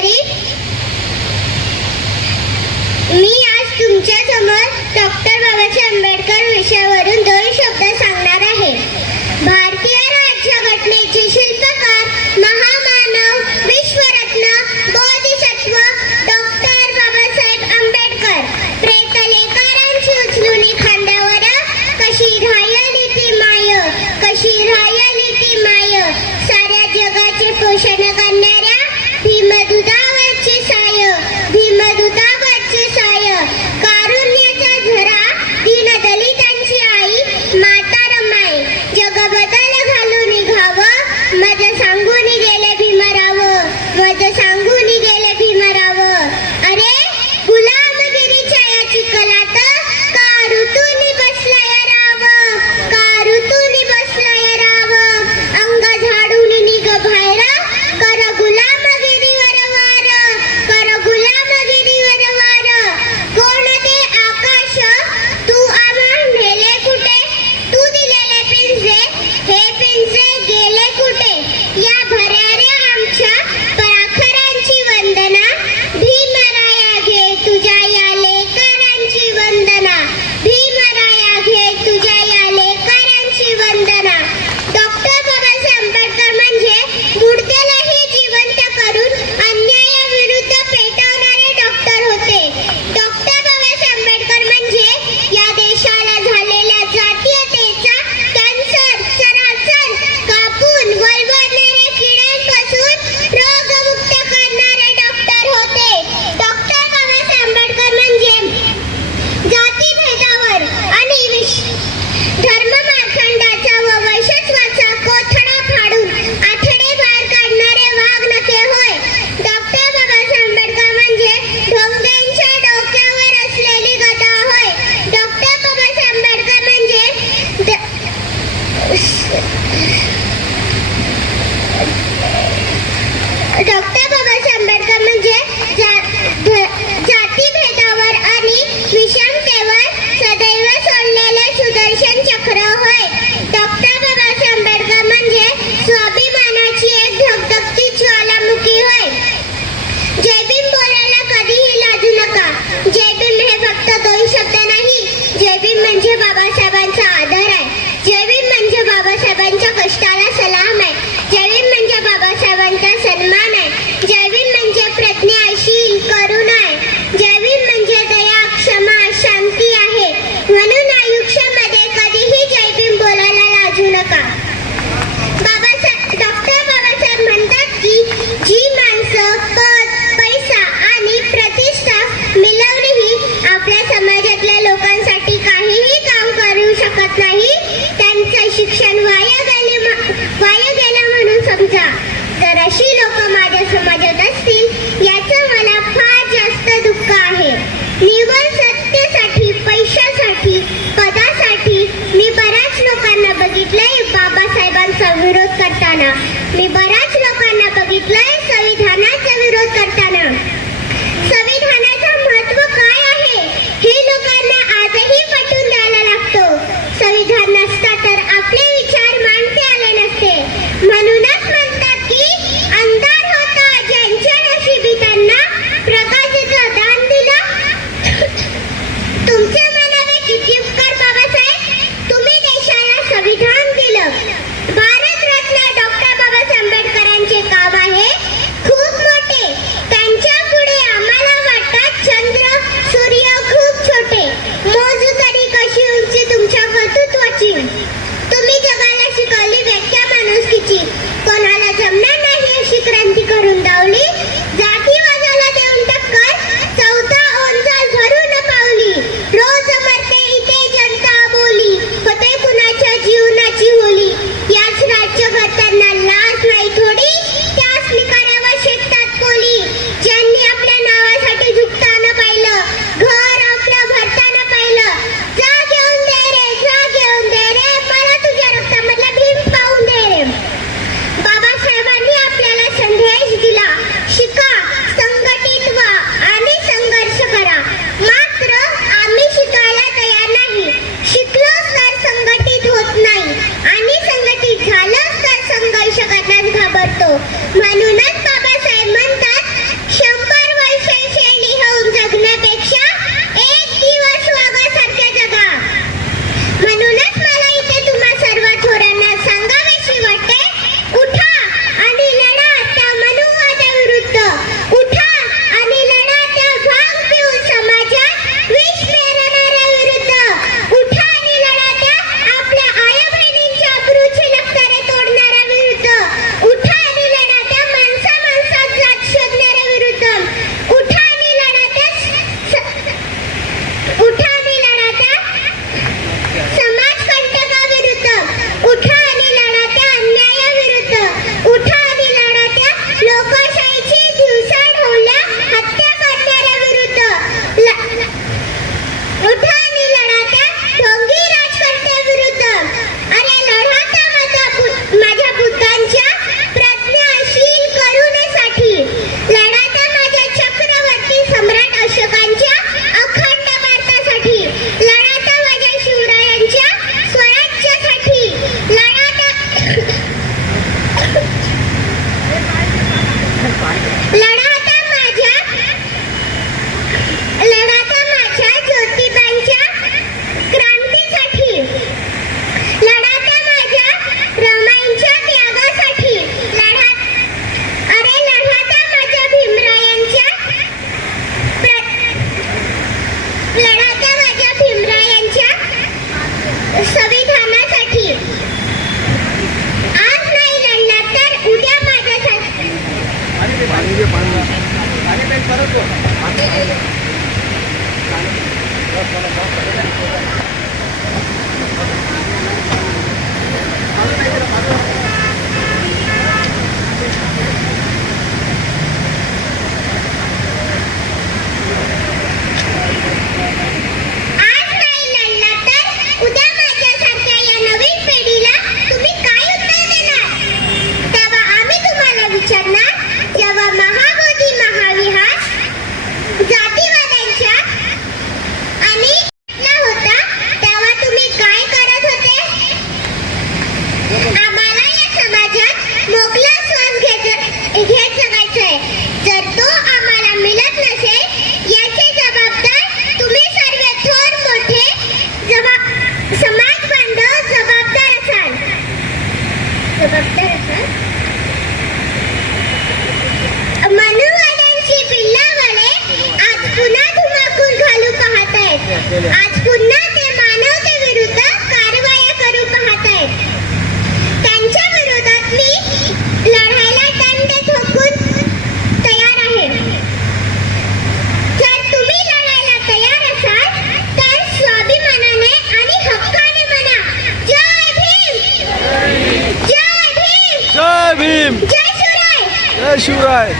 अधिकारी मी आज तुमच्यासमोर डॉक्टर बाबासाहेब आंबेडकर विषयावरून दोन शब्द सांगणार आहे. शकत नाही. त्यांचं शिक्षण वाया गेले वाया गेलं म्हणून समजा. तर अशी लोक माझ्या समाजात असतील याचं मला फार जास्त दुःख आहे. निवड सत्तेसाठी पैशासाठी पदासाठी मी बऱ्याच लोकांना बघितलंय बाबासाहेबांचा विरोध करताना. मी बऱ्याच लोकांना बघितलंय संविधानाचा विरोध करताना. Thank you. Shirai.